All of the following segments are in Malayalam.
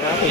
Not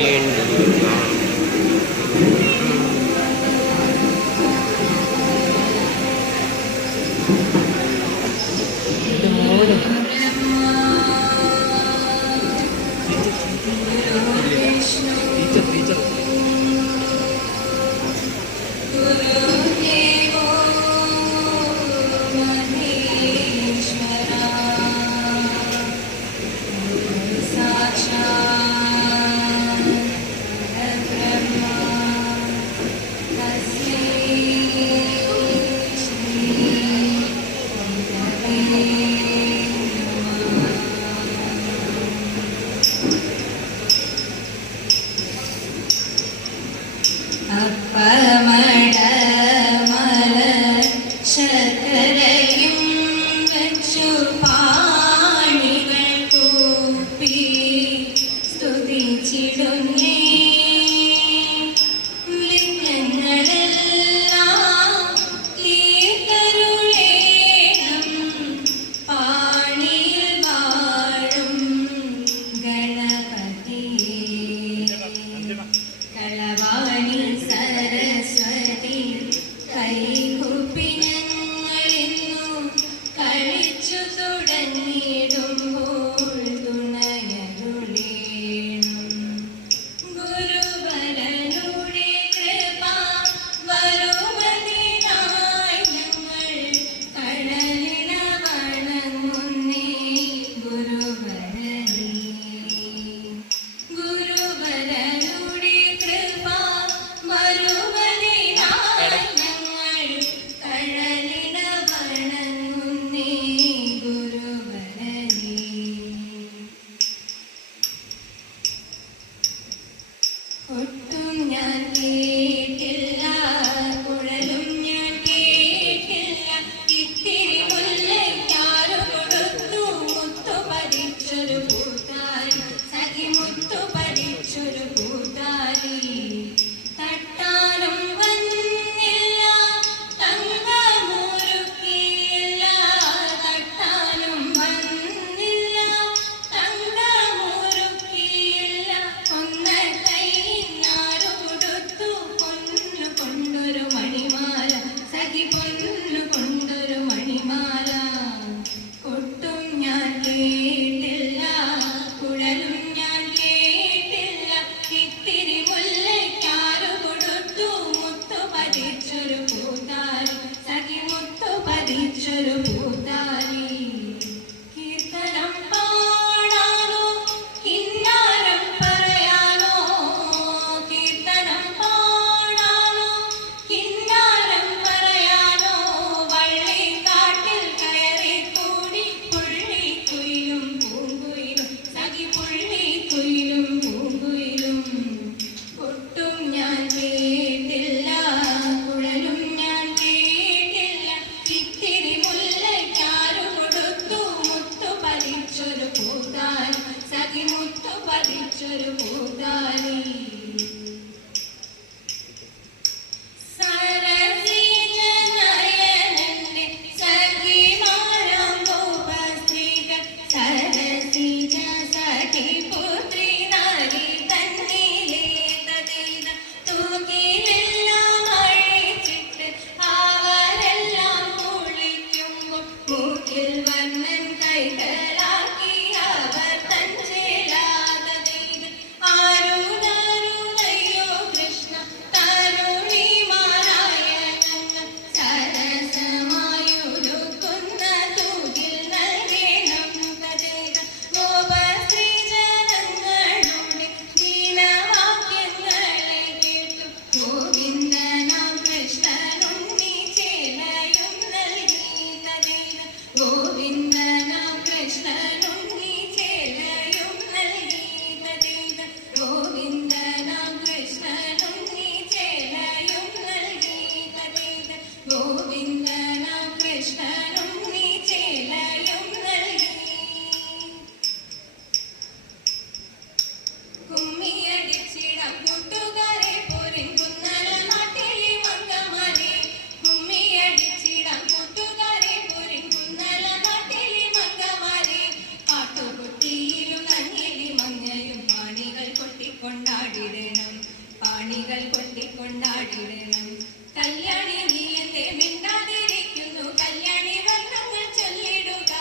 കൈകൾ കൊട്ടിക്കൊണ്ടാടിടണം. കല്യാണി നീ എന്തേ മിണ്ടാതിരിക്കുന്നു, കല്യാണി വർണ്ണങ്ങൾ ചൊല്ലിടുക.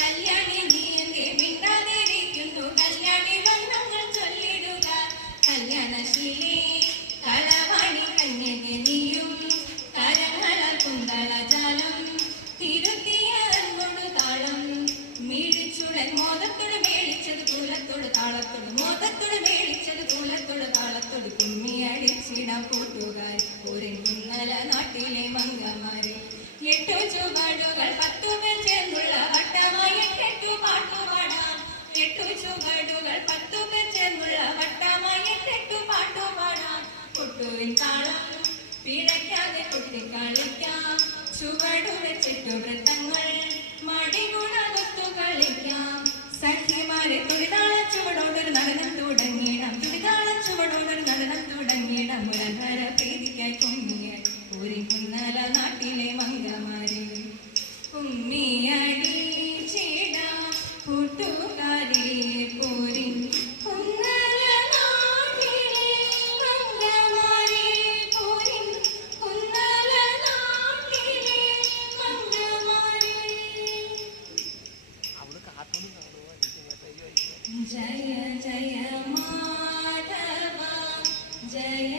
കല്യാണി നീ എന്തേ മിണ്ടാതിരിക്കുന്നു, കല്യാണി വർണ്ണങ്ങൾ ചൊല്ലിടുക. കല്യാണശീലേ കളവാണി കന്യകെ നീയും, കരങ്ങളാൽ കുന്തളജാലം തിരുത്തിയ അൻകൊടു താളം. മീഴിച്ചുടൻ മോദത്തോട് മേളിച്ചത് കൂലത്തോട് താളത്തോട്, മോദത്തോട് മേളിച്ചത് കൂലത്തോട് താളത്തോട്. കുമ്മിയടിച്ചിടാം കൂട്ടുകാർ ഒരുങ്ങുന്നല നാട്ടിലെ മംഗമാരെ. 8 ചുവടുകൾ 10 പേർ ചേർന്നുള്ള വട്ടമായി 8 പാട്ടുപാടാം. 8 ചുവടുകൾ 10 പേർ ചേർന്നുള്ള വട്ടമായി 8 പാട്ടുപാടാം. കൊട്ടുവിൻ താളം പിഴയ്ക്കാതെ കൊട്ടിക്കളിക്കാം, ചുവടു വെച്ചിട്ടു വൃത്തങ്ങൾ മടികുണകൊത്തു കളിക്കാം. സഖിമാരെ തുടിതാള ചുവടോടൊരു നടനം തുടങ്ങിയിടാം, തുടിതാള ചുവടോടൊരു നടനം തുടങ്ങിയിടാം. മുരഹര പ്രീതിക്കായി കുമ്മിയ ഒരുങ്ങുന്നല നാട്ടിലെ മംഗമാരെ. കുമ്മിയടി ചീടാം കൂട്ടുകാരെ പോരിൻ, കുന്നല നാട്ടിലെ മംഗമാരെ പോരിൻ, കുന്നല നാട്ടിലെ മംഗമാരെ. ജയ ജയ മാധവ, ജയ